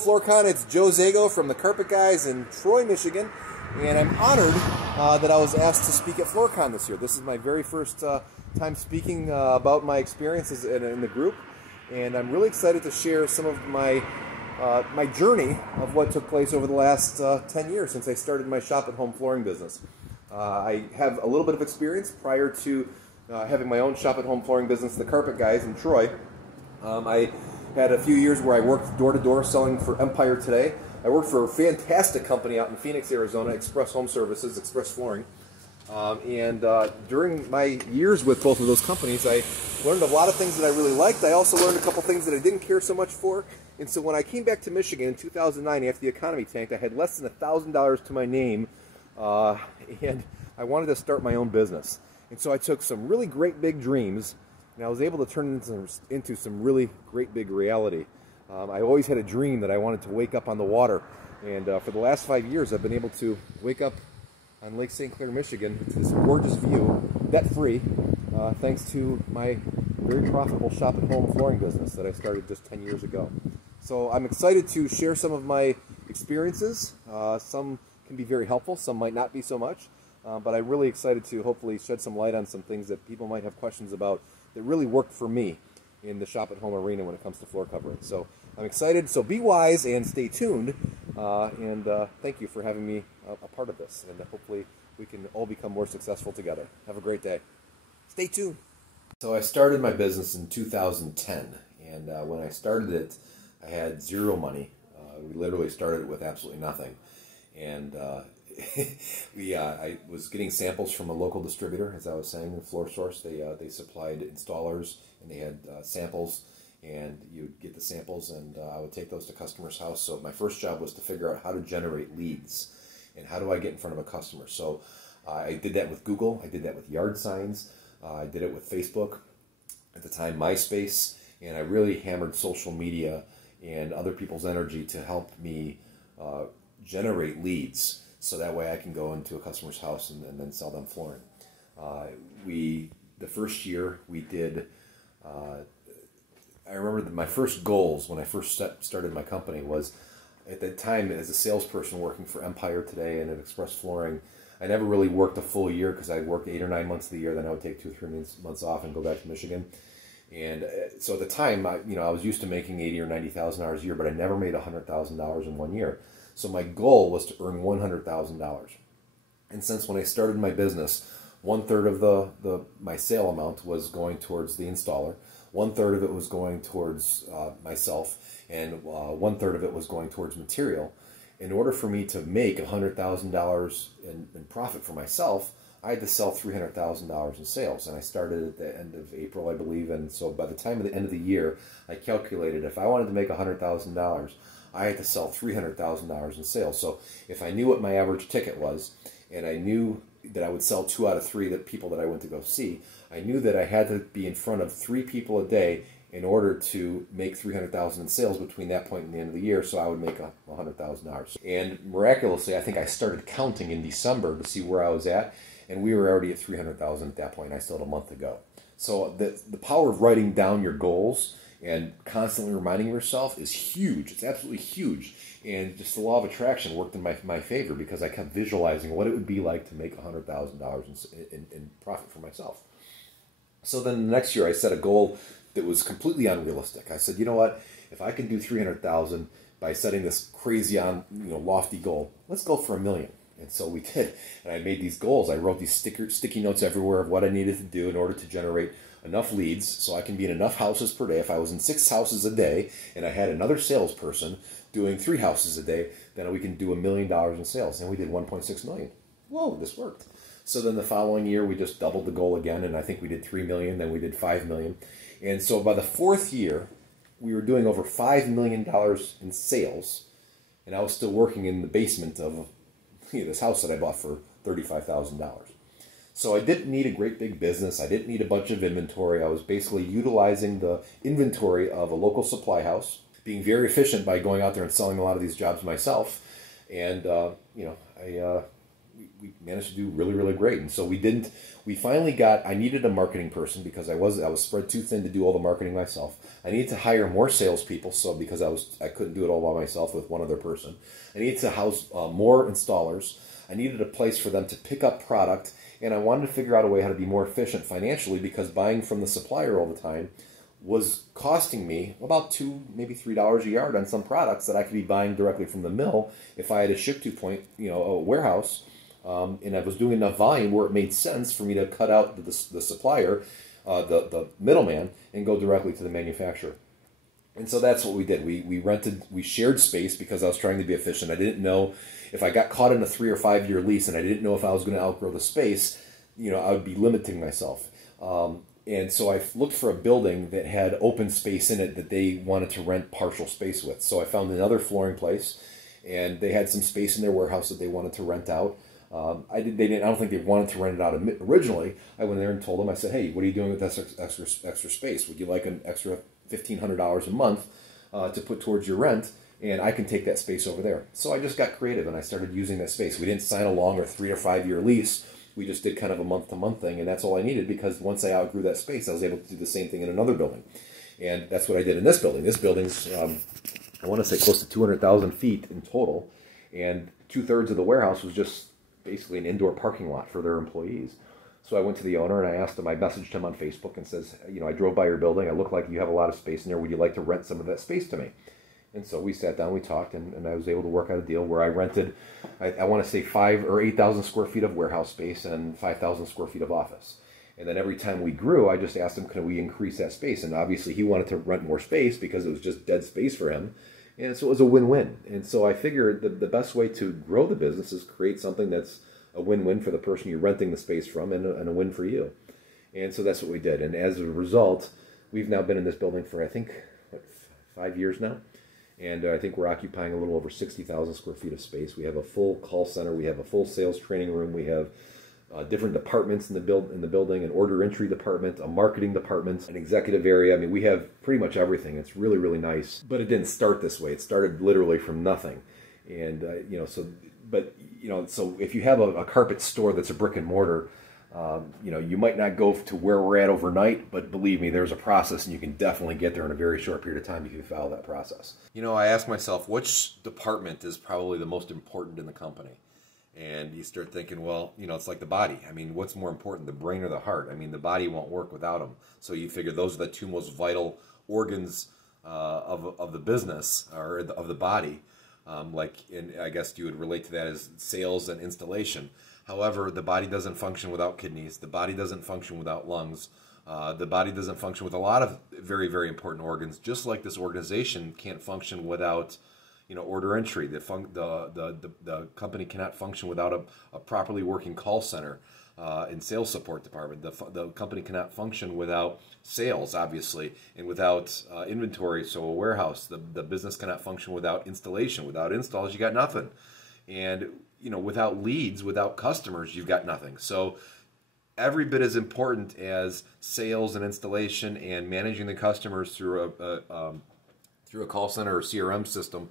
FloorCon, it's Joe Zago from the Carpet Guys in Troy, Michigan, and I'm honored that I was asked to speak at FloorCon this year. This is my very first time speaking about my experiences in the group, and I'm really excited to share some of my journey of what took place over the last 10 years since I started my shop-at-home flooring business. I have a little bit of experience prior to having my own shop-at-home flooring business, the Carpet Guys in Troy. I had a few years where I worked door-to-door selling for Empire Today. I worked for a fantastic company out in Phoenix, Arizona, Express Home Services, Express Flooring. During my years with both of those companies, I learned a lot of things that I really liked. I also learned a couple things that I didn't care so much for. And so when I came back to Michigan in 2009 after the economy tanked, I had less than $1,000 to my name, and I wanted to start my own business. And so I took some really great big dreams, and I was able to turn it into some really great big reality. I always had a dream that I wanted to wake up on the water, and for the last 5 years I've been able to wake up on Lake St. Clair, Michigan, to this gorgeous view, debt-free, thanks to my very profitable shop-at-home flooring business that I started just 10 years ago. So I'm excited to share some of my experiences. Some can be very helpful, some might not be so much, but I'm really excited to hopefully shed some light on some things that people might have questions about that really worked for me in the shop-at-home arena when it comes to floor covering. So I'm excited, so be wise and stay tuned, and thank you for having me a part of this, and hopefully we can all become more successful together. Have a great day. Stay tuned. So I started my business in 2010, and when I started it, I had zero money. We literally started it with absolutely nothing, and I was getting samples from a local distributor, as I was saying, the Floor Source. They supplied installers, and they had samples, and you would get the samples, and I would take those to customers' house. So my first job was to figure out how to generate leads, and how do I get in front of a customer. So I did that with Google, I did that with yard signs, I did it with Facebook, at the time MySpace, and I really hammered social media and other people's energy to help me generate leads, so that way I can go into a customer's house and then sell them flooring. The first year we did, I remember that my first goals when I first started my company was, at that time as a salesperson working for Empire Today and at Express Flooring, I never really worked a full year because I worked 8 or 9 months of the year, then I would take 2 or 3 months off and go back to Michigan. And so at the time, I was used to making $80,000 or $90,000 a year, but I never made $100,000 in 1 year. So my goal was to earn $100,000. And since when I started my business, 1/3 of my sale amount was going towards the installer, 1/3 of it was going towards myself, and 1/3 of it was going towards material. In order for me to make $100,000 in profit for myself, I had to sell $300,000 in sales, and I started at the end of April, I believe, and so by the time of the end of the year, I calculated if I wanted to make $100,000, I had to sell $300,000 in sales. So if I knew what my average ticket was, and I knew that I would sell 2 out of 3 people that I went to go see, I knew that I had to be in front of 3 people a day in order to make $300,000 in sales between that point and the end of the year, so I would make $100,000. And miraculously, I think I started counting in December to see where I was at, and we were already at $300,000 at that point. I still had a month to go. So the power of writing down your goals and constantly reminding yourself is huge. It's absolutely huge. And just the law of attraction worked in my favor, because I kept visualizing what it would be like to make $100,000 in profit for myself. So then the next year I set a goal that was completely unrealistic. I said, you know what, if I can do $300,000 by setting this crazy lofty goal, let's go for $1 million. And so we did, and I made these goals. I wrote these sticky notes everywhere of what I needed to do in order to generate enough leads so I can be in enough houses per day. If I was in 6 houses a day and I had another salesperson doing 3 houses a day, then we can do $1 million in sales. And we did 1.6 million. Whoa, this worked. So then the following year, we just doubled the goal again, and I think we did 3 million, then we did 5 million. And so by the 4th year, we were doing over $5 million in sales, and I was still working in the basement of this house that I bought for $35,000. So I didn't need a great big business. I didn't need a bunch of inventory. I was basically utilizing the inventory of a local supply house, being very efficient by going out there and selling a lot of these jobs myself. And, I we managed to do really, really great. And so we finally got, I needed a marketing person because I was spread too thin to do all the marketing myself. I needed to hire more salespeople, so because I couldn't do it all by myself with one other person. I needed to house more installers. I needed a place for them to pick up product, and I wanted to figure out a way how to be more efficient financially, because buying from the supplier all the time was costing me about $2, maybe $3 a yard on some products that I could be buying directly from the mill if I had a ship-to point, a warehouse, and I was doing enough volume where it made sense for me to cut out the supplier, the middleman, and go directly to the manufacturer. And so that's what we did. We shared space because I was trying to be efficient. I didn't know if I got caught in a 3 or 5 year lease and I didn't know if I was going to outgrow the space, I would be limiting myself. And so I looked for a building that had open space in it that they wanted to rent partial space with. So I found another flooring place, and they had some space in their warehouse that they wanted to rent out. I don't think they wanted to rent it out originally. I went there and told them, I said, hey, what are you doing with this extra space? Would you like an extra $1,500 a month to put towards your rent? And I can take that space over there. So I just got creative and I started using that space. We didn't sign a long or 3 or 5 year lease. We just did kind of a month-to-month thing, and that's all I needed, because once I outgrew that space, I was able to do the same thing in another building. And that's what I did in this building. This building's, I want to say, close to 200,000 feet in total, and 2/3 of the warehouse was just basically an indoor parking lot for their employees. So I went to the owner and I asked him, I messaged him on Facebook and says, I drove by your building, I look like you have a lot of space in there, would you like to rent some of that space to me? And so we sat down, we talked, and I was able to work out a deal where I rented, I want to say 5,000 or 8,000 square feet of warehouse space and 5,000 square feet of office. And then every time we grew, I just asked him, can we increase that space? And obviously he wanted to rent more space because it was just dead space for him. And so it was a win-win. And so I figured the best way to grow the business is create something that's a win-win for the person you're renting the space from, and a win for you. And so that's what we did. And as a result, we've now been in this building for, I think, 5 years now. And I think we're occupying a little over 60,000 square feet of space. We have a full call center. We have a full sales training room. We have different departments in the building, an order entry department, a marketing department, an executive area. I mean, we have pretty much everything. It's really, really nice. But it didn't start this way. It started literally from nothing. And, so if you have a carpet store that's a brick and mortar, you might not go to where we're at overnight, but believe me, there's a process, and you can definitely get there in a very short period of time if you follow that process. I ask myself, which department is probably the most important in the company? And you start thinking, well, it's like the body. I mean, what's more important, the brain or the heart? I mean, the body won't work without them. So you figure those are the two most vital organs of the business, or of the body. I guess you would relate to that as sales and installation. However, the body doesn't function without kidneys. The body doesn't function without lungs. The body doesn't function with a lot of very, very important organs. Just like this organization can't function without, order entry. The company cannot function without a properly working call center and sales support department. The company cannot function without sales, obviously, and without inventory. So a warehouse, the business cannot function without installation. Without installs, you got nothing. And without leads, without customers, you've got nothing. So every bit as important as sales and installation and managing the customers through a call center or CRM system,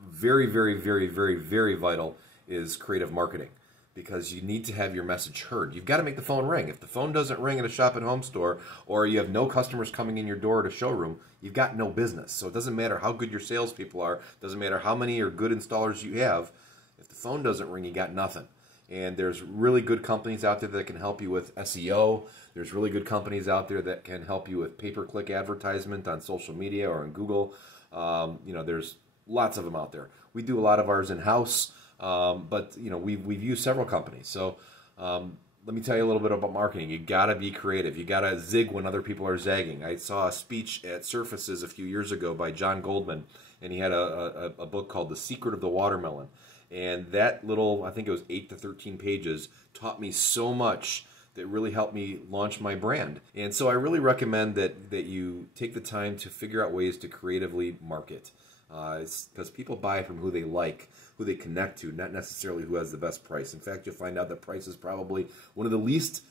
very, very, very, very, very vital is creative marketing, because you need to have your message heard. You've got to make the phone ring. If the phone doesn't ring at a shop at home store, or you have no customers coming in your door at a showroom, you've got no business. So it doesn't matter how good your salespeople are, it doesn't matter how many or good installers you have. If the phone doesn't ring, you got nothing. And there's really good companies out there that can help you with SEO. There's really good companies out there that can help you with pay-per-click advertisement on social media or on Google. There's lots of them out there. We do a lot of ours in-house, but we've used several companies. So let me tell you a little bit about marketing. You got to be creative. You got to zig when other people are zagging. I saw a speech at Surfaces a few years ago by John Goldman, and he had a book called The Secret of the Watermelon. And that little, I think it was 8 to 13 pages, taught me so much that really helped me launch my brand. And so I really recommend that you take the time to figure out ways to creatively market. Because people buy from who they like, who they connect to, not necessarily who has the best price. In fact, you'll find out that price is probably one of the least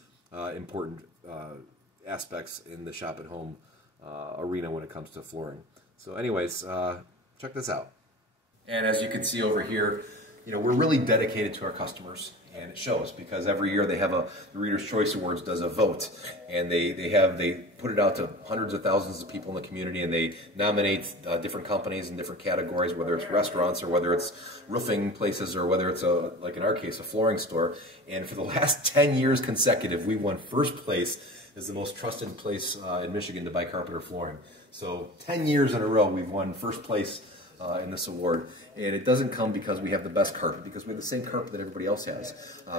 important aspects in the shop-at-home arena when it comes to flooring. So anyways, check this out. And as you can see over here, we're really dedicated to our customers, and it shows because every year they have the Reader's Choice Awards does a vote, and they put it out to hundreds of thousands of people in the community, and they nominate different companies in different categories, whether it's restaurants or whether it's roofing places or whether it's like in our case, a flooring store. And for the last 10 years consecutive, we won first place as the most trusted place in Michigan to buy carpet or flooring. So 10 years in a row, we've won first place in this award. And it doesn't come because we have the best carpet, because we have the same carpet that everybody else has.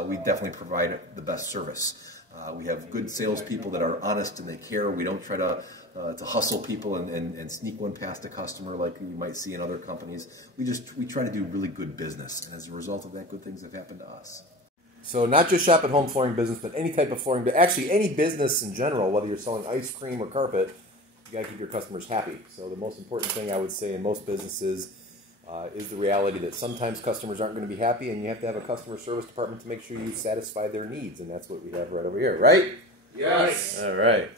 We definitely provide the best service. We have good salespeople that are honest and they care. We don't try to hustle people and sneak one past a customer like you might see in other companies. We try to do really good business, and as a result of that, good things have happened to us. So not just shop at home flooring business, but any type of flooring, but actually any business in general, whether you're selling ice cream or carpet, you got to keep your customers happy. So the most important thing I would say in most businesses is the reality that sometimes customers aren't going to be happy, and you have to have a customer service department to make sure you satisfy their needs, and that's what we have right over here, right? Yes. All right.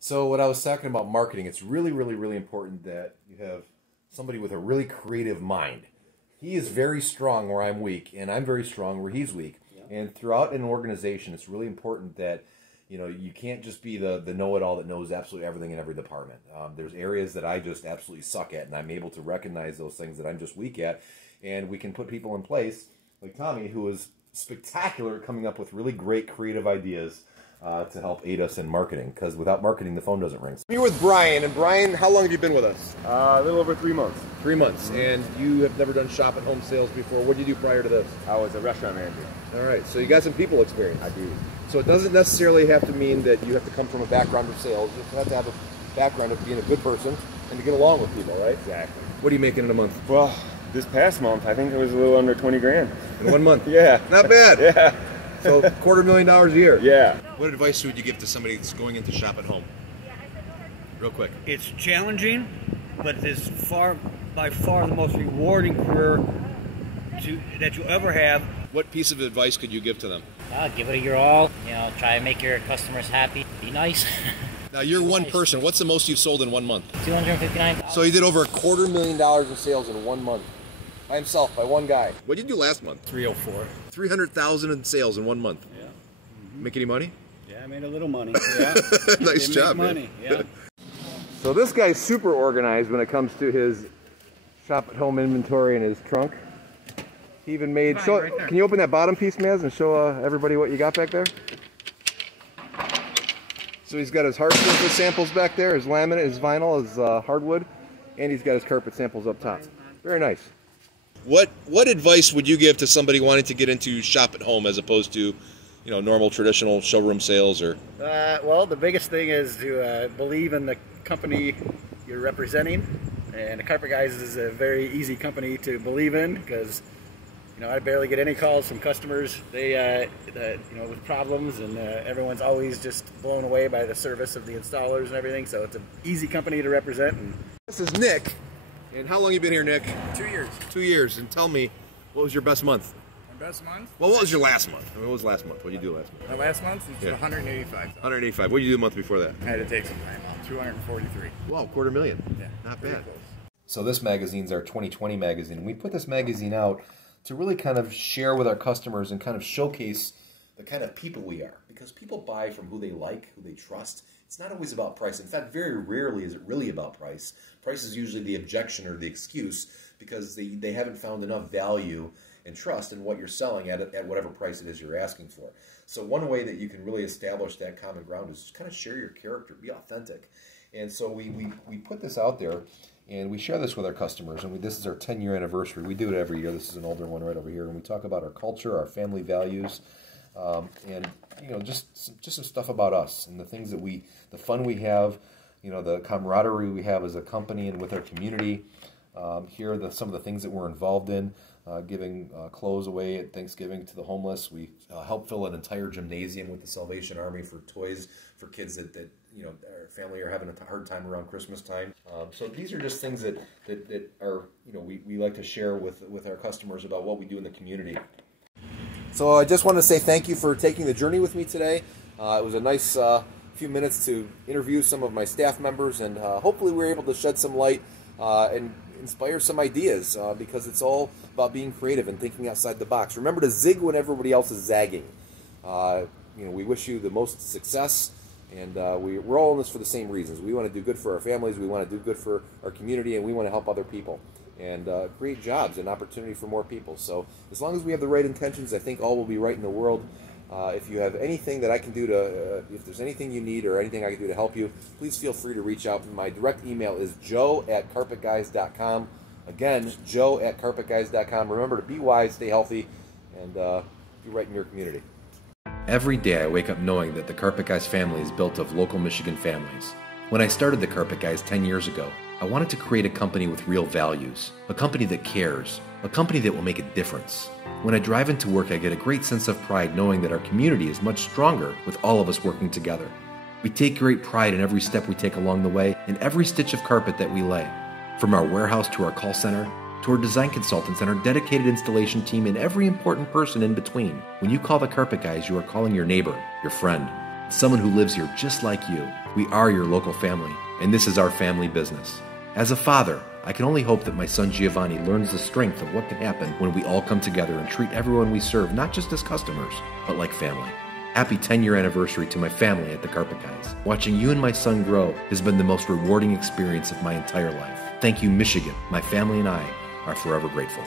So what I was talking about marketing, it's really, really, really important that you have somebody with a really creative mind. He is very strong where I'm weak, and I'm very strong where he's weak. Yeah. And throughout an organization, it's really important that you can't just be the know-it-all that knows absolutely everything in every department. There's areas that I just absolutely suck at, and I'm able to recognize those things that I'm just weak at, and we can put people in place, like Tommy, who is spectacular at coming up with really great creative ideas to help aid us in marketing, because without marketing, the phone doesn't ring. You're with Brian, and Brian, how long have you been with us? A little over 3 months. 3 months, and you have never done shop at home sales before. What did you do prior to this? I was a restaurant manager. All right, so you got some people experience. I do. So it doesn't necessarily have to mean that you have to come from a background of sales. You have to have a background of being a good person and to get along with people, right? Exactly. What are you making in a month? Well, this past month, I think it was a little under 20 grand. In 1 month? Yeah. Not bad. Yeah. So $250,000 a year. Yeah. What advice would you give to somebody that's going into shop at home? Real quick. It's challenging, but it's by far the most rewarding career that you ever have. What piece of advice could you give to them? Give it your all. Try and make your customers happy. Be nice. Now you're one person. What's the most you've sold in 1 month? $259,000. So he did over $250,000 in sales in 1 month. By himself, by one guy. What did you do last month? 304. $300,000 in sales in 1 month. Yeah. Mm-hmm. Make any money? Yeah, I made a little money. Yeah. Nice job, money. Man. Yeah. So this guy's super organized when it comes to his shop at home inventory in his trunk. He even made. Right can you open that bottom piece, Maz, and show everybody what you got back there? So he's got his hard surface samples back there, his laminate, his vinyl, his hardwood, and he's got his carpet samples up top. Very nice. What advice would you give to somebody wanting to get into shop at home as opposed to, normal traditional showroom sales? Or well, the biggest thing is to believe in the company you're representing, and the Carpet Guys is a very easy company to believe in because I barely get any calls from customers with problems, and everyone's always just blown away by the service of the installers and everything. So it's an easy company to represent. And this is Nick. And how long have you been here, Nick? 2 years. 2 years. And tell me, what was your best month? My best month? Well, what was your last month? What was last month? What did you do last month? My last month was 185. 185. What did you do the month before that? I had to take some time off. 243. Wow, $250,000. Yeah. Not bad. So this magazine's our 2020 magazine. And we put this magazine out to really kind of share with our customers and kind of showcase the kind of people we are. Because people buy from who they like, who they trust. It's not always about price. In fact, very rarely is it really about price. Price is usually the objection or the excuse because they haven't found enough value and trust in what you're selling at whatever price it is you're asking for. So one way that you can really establish that common ground is just kind of share your character, be authentic. And so we put this out there, and we share this with our customers, and this is our 10-year anniversary. We do it every year. This is an older one right over here, and we talk about our culture, our family values, and just some stuff about us and the things that the fun we have, the camaraderie we have as a company and with our community. Here are some of the things that we're involved in, giving clothes away at Thanksgiving to the homeless. We help fill an entire gymnasium with the Salvation Army for toys for kids that our family are having a hard time around Christmas time. So these are just things that are, we like to share with our customers about what we do in the community. So I just want to say thank you for taking the journey with me today. It was a nice few minutes to interview some of my staff members, and hopefully we were able to shed some light and inspire some ideas because it's all about being creative and thinking outside the box. Remember to zig when everybody else is zagging. We wish you the most success, and we're all in this for the same reasons. We want to do good for our families, we want to do good for our community, and we want to help other people and create jobs and opportunity for more people. So as long as we have the right intentions, I think all will be right in the world. If you have anything that I can do to, if there's anything you need or anything I can do to help you, please feel free to reach out. My direct email is joe@carpetguys.com. Again, joe@carpetguys.com. Remember to be wise, stay healthy, and be right in your community. Every day I wake up knowing that the Carpet Guys family is built of local Michigan families. When I started the Carpet Guys 10 years ago, I wanted to create a company with real values, a company that cares, a company that will make a difference. When I drive into work, I get a great sense of pride knowing that our community is much stronger with all of us working together. We take great pride in every step we take along the way and every stitch of carpet that we lay. From our warehouse to our call center, to our design consultants and our dedicated installation team and every important person in between. When you call the Carpet Guys, you are calling your neighbor, your friend, someone who lives here just like you. We are your local family, and this is our family business. As a father, I can only hope that my son Giovanni learns the strength of what can happen when we all come together and treat everyone we serve not just as customers, but like family. Happy 10-year anniversary to my family at the Carpet Guys. Watching you and my son grow has been the most rewarding experience of my entire life. Thank you, Michigan. My family and I are forever grateful.